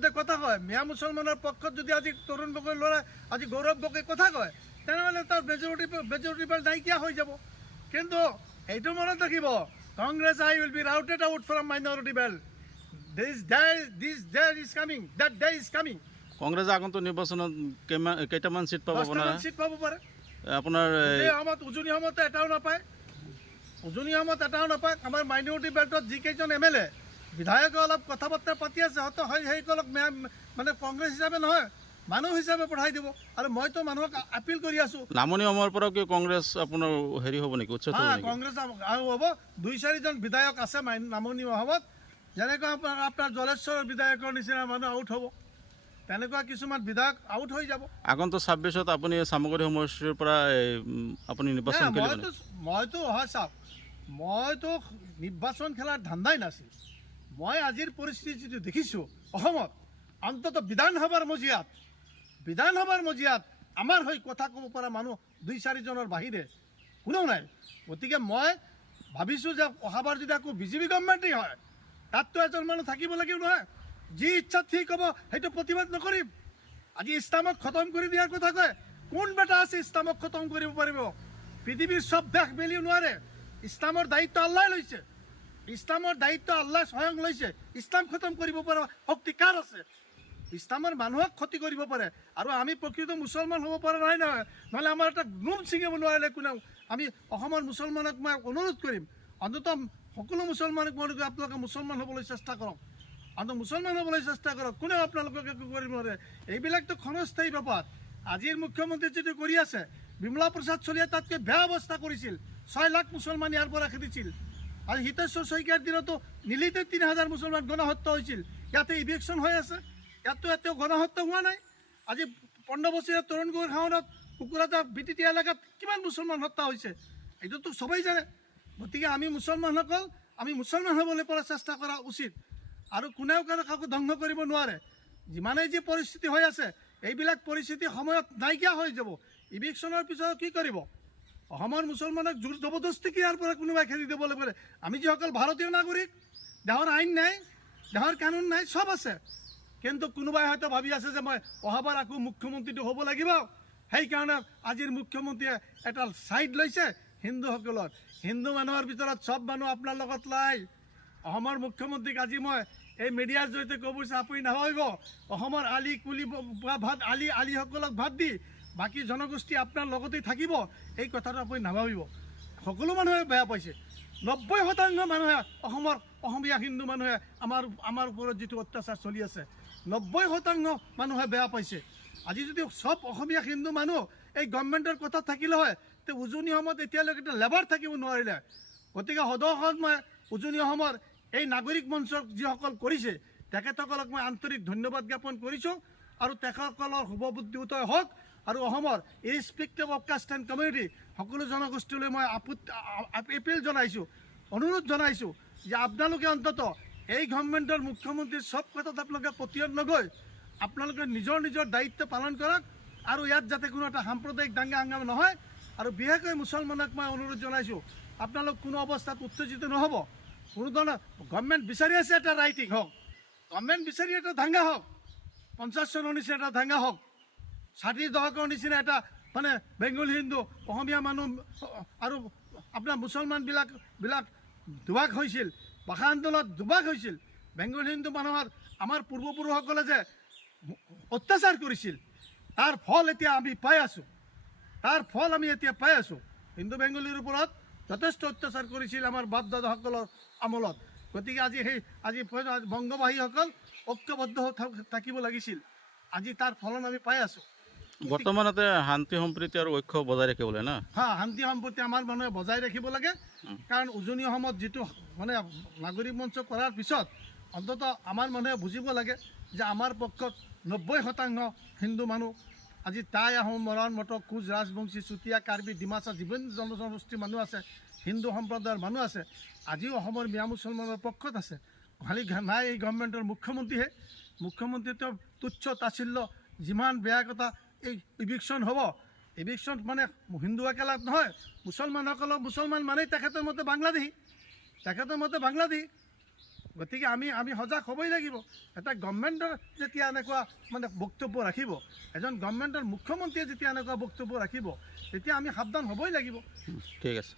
বিৰুদ্ধে কথা কয়, মিয়া মুছলমানৰ পক্ষত যদি আজি তৰুণ গগৈ ল'ৰাই আজি গৌৰৱ গগৈ কথা কয়, তেনেহ'লে তাৰ মেজৰিটি বেল্ট নাইকিয়া হৈ যাব। কিন্তু এইটো মনত ৰাখিব, Congress will be routed out from minority belt. This day is coming, that day is coming. কংগ্ৰেছে আগন্তুক নিৰ্বাচনত কেইটামান চিট পাব? চিট পাব পাৰে আপোনাৰ উজনি অসমতো এটাও নাপায়, উজনি অসমত এটাও নাপায়। আমাৰ মাইনৰিটি বেল্টত যিকেইজন MLA বিধায়কে অলপ কথা বাৰ্তা পাতি আছে, হয়তো সেইসকলক মানে কংগ্ৰেছ হিচাপে নহয়, মানুহ হিচাপে পঠাই দিব। আৰু মইতো মানুহক আপিল কৰি আছোঁ, নামনি অসমৰ পৰা কি কংগ্ৰেছ আপোনাৰ হেৰি হ'ব নেকি, উচ্ছেদ হ'ব নেকি? কংগ্ৰেছ আৰু হ'ব। 2-4জন বিধায়ক আছে নামনি অসমত, যেনেকৈ আপোনাৰ জলেশ্বৰৰ বিধায়কৰ নিচিনা মানুহ আউট হ'ব, তেনেকুৱা কিছুমান বিধায়ক আউট হৈ যাব। আগন্তুক 26ত আপুনি চামগুৰি সমষ্টিৰ পৰা আপুনি নিৰ্বাচন খেলিব? মইতো চাওক, মইতো নিৰ্বাচন খেলাৰ ধান্দাই নাছিল। মই আজিৰ পৰিস্থিতি যিটো দেখিছোঁ অসমত, অন্ততঃ বিধানসভাৰ মজিয়াত আমাৰ হৈ কথা ক'ব পৰা মানুহ 2-4জনৰ বাহিৰে কোনেও নাই। গতিকে মই ভাবিছোঁ যে অহাবাৰ যদি আকৌ BJP গভৰ্ণমেণ্টেই হয়, তাততো এজন মানুহ থাকিব লাগিব নহয়, যি ইচ্ছা ঠিক হ'ব সেইটো প্ৰতিবাদ নকৰিম। আজি ইছলামক খতম কৰি দিয়াৰ কথা কয়, কোন বেটা আছে ইছলামক খতম কৰিব পাৰিব? পৃথিৱীৰ চব দেশ মিলিও নোৱাৰে। ইছলামৰ দায়িত্ব আল্লাই লৈছে, ইছলামৰ দায়িত্ব আল্লাই স্বয়ং লৈছে। ইছলাম খতম কৰিব পৰা শক্তি কাৰ আছে? ইছলামৰ মানুহক ক্ষতি কৰিব পাৰে, আৰু আমি প্ৰকৃত মুছলমান হ'ব পৰা নাই নহয়, নহ'লে আমাৰ এটা নোম ছিঙিব নোৱাৰিলে কোনেও। আমি অসমৰ মুছলমানক মই অনুৰোধ কৰিম, অন্ততঃ সকলো মুছলমানক মই আপোনালোকে মুছলমান হ'বলৈ চেষ্টা কৰক, মুছলমান হ'বলৈ চেষ্টা কৰক। কোনেও আপোনালোকক একো কৰিব নোৱাৰে। এইবিলাকতো ক্ষণস্থায়ী ব্যাপাৰ। আজিৰ মুখ্যমন্ত্ৰী যিটো কৰি আছে, বিমলা প্ৰসাদ চলিহাই তাতকৈ বেয়া অৱস্থা কৰিছিল। 6 লাখ মুছলমান ইয়াৰ পৰা খেদিছিল। আজি হিতেশ্বৰ শইকীয়াৰ দিনতো নিলিতে 3000 মুছলমান গণহত্যা হৈছিল। ইয়াতে ইভিকশ্যন হৈ আছে, ইয়াততো এতিয়াও গণহত্যা হোৱা নাই। আজি 15 বছৰীয়া তৰুণ গগৈৰ শাসনত কুকুৰাঝাৰ BTT এলেকাত কিমান মুছলমান হত্যা হৈছে, এইটোতো সবেই জানে। গতিকে আমি মুছলমানসকল, আমি মুছলমান হ'বলৈ পৰা চেষ্টা কৰা উচিত, আৰু কোনেও কাকো ধ্বংস কৰিব নোৱাৰে। যিমানেই যি পৰিস্থিতি হৈ আছে, এইবিলাক পৰিস্থিতি সময়ত নাইকিয়া হৈ যাব। ইভিকশ্যনৰ পিছত কি কৰিব? অসমৰ মুছলমানক জোৰ জবৰদস্তি ইয়াৰ পৰা কোনোবাই খেদি দিবলৈ পাৰে? আমি যিসকল ভাৰতীয় নাগৰিক, দেশৰ আইন নাই, দেশৰ কানুন নাই, চব আছে, কিন্তু কোনোবাই হয়তো ভাবি আছে যে মই অহাবাৰ আকৌ মুখ্যমন্ত্ৰীটো হ'ব লাগিব। সেইকাৰণে আজিৰ মুখ্যমন্ত্ৰীয়ে এটা ছাইড লৈছে হিন্দুসকলৰ। হিন্দু মানুহৰ ভিতৰত চব মানুহ আপোনাৰ লগত লাই। অসমৰ মুখ্যমন্ত্ৰীক আজি মই এই মিডিয়াৰ জৰিয়তে ক'ব বিচাৰিছোঁ, আপুনি নাভাবিব অসমৰ আলি কুলি আলিসকলক ভাত দি বাকী জনগোষ্ঠী আপোনাৰ লগতেই থাকিব, এই কথাটো আপুনি নাভাবিব। সকলো মানুহে বেয়া পাইছে। 90% মানুহে অসমীয়া হিন্দু মানুহে আমাৰ ওপৰত যিটো অত্যাচাৰ চলি আছে, 90% মানুহে বেয়া পাইছে। আজি যদি চব অসমীয়া হিন্দু মানুহ এই গভৰ্ণমেণ্টৰ কথা থাকিলে হয়, তে উজনি অসমত এতিয়ালৈকে লেবাৰ থাকিব নোৱাৰিলে। গতিকে সদৌ মই উজনি অসমৰ এই নাগৰিক মঞ্চক যিসকল কৰিছে, তেখেতসকলক মই আন্তৰিক ধন্যবাদ জ্ঞাপন কৰিছোঁ, আৰু তেখেতসকলৰ শুভবুদ্ধি উদয় হওক। আৰু অসমৰ ইৰেছপেক্টিভ অফ কাষ্ট এণ্ড কমিউনিটি সকলো জনগোষ্ঠীলৈ মই এপিল জনাইছোঁ, অনুৰোধ জনাইছোঁ যে আপোনালোকে অন্ততঃ এই গভৰ্ণমেণ্টৰ মুখ্যমন্ত্ৰীৰ চব কথাত আপোনালোকে প্ৰতিহত নগৈ আপোনালোকে নিজৰ দায়িত্ব পালন কৰক, আৰু ইয়াত যাতে কোনো এটা সাম্প্ৰদায়িক দাঙ্গা হাংগামা নহয়। আৰু বিশেষকৈ মুছলমানক মই অনুৰোধ জনাইছোঁ, আপোনালোক কোনো অৱস্থাত উত্তেজিত নহ'ব। কোনো ধৰণৰ গভৰ্ণমেণ্ট বিচাৰি আছে এটা ৰাইটিং হওক, গভৰ্ণমেণ্ট বিচাৰি এটা দাঙ্গা হওক, 50 চনৰ নিচিনা এটা দাঙ্গা হওক, 60 দশকৰ নিচিনা এটা মানে বেংগলী হিন্দু অসমীয়া মানুহ আৰু আপোনাৰ মুছলমানবিলাক দুভাগ হৈছিল, ভাষা আন্দোলনত দুভাগ হৈছিল। বেংগলী হিন্দু মানুহৰ আমাৰ পূৰ্বপুৰুষসকলে যে অত্যাচাৰ কৰিছিল, তাৰ ফল এতিয়া আমি পাই আছোঁ, হিন্দু বেংগলীৰ ওপৰত যথেষ্ট অত্যাচাৰ কৰিছিল আমাৰ বাপ দাদাসকলৰ আমলত। গতিকে আজি বংগবাহীসকল ঐক্যবদ্ধ থাকিব লাগিছিল, আজি তাৰ ফলন আমি পাই আছোঁ। বৰ্তমানতে শান্তি সম্প্ৰীতি আৰু ঐক্য বজাই ৰাখিবলৈ না, শান্তি সম্প্ৰীতি আমাৰ মানুহে বজাই ৰাখিব লাগে। কাৰণ উজনি অসমত যিটো মানে নাগৰিক মঞ্চ কৰাৰ পিছত অন্ততঃ আমাৰ মানুহে বুজিব লাগে যে আমাৰ পক্ষত 90% হিন্দু মানুহ, আজি টাই আহোম মৰাণ মটক কোচ ৰাজবংশী চুতীয়া কাৰ্বি ডিমাচা বিভিন্ন জনগোষ্ঠীৰ মানুহ আছে, হিন্দু সম্প্ৰদায়ৰ মানুহ আছে, আজিও অসমৰ মিয়া মুছলমানৰ পক্ষত আছে। খালি নাই এই গভৰ্ণমেণ্টৰ মুখ্যমন্ত্ৰীটো তুচ্ছ তাচ্ছিল্য, যিমান বেয়া কথা। এই ইভিকশ্যন হ'ব, ইভিকশ্যন মানে হিন্দু একেলাত নহয়, মুছলমান মানেই তেখেতৰ মতে বাংলাদেশী, গতিকে আমি সজাগ হ'বই লাগিব। এটা গভৰ্ণমেণ্টৰ যেতিয়া এনেকুৱা মানে বক্তব্য ৰাখিব, এজন গভৰ্ণমেণ্টৰ মুখ্যমন্ত্ৰীয়ে যেতিয়া এনেকুৱা বক্তব্য ৰাখিব, তেতিয়া আমি সাৱধান হ'বই লাগিব। ঠিক আছে।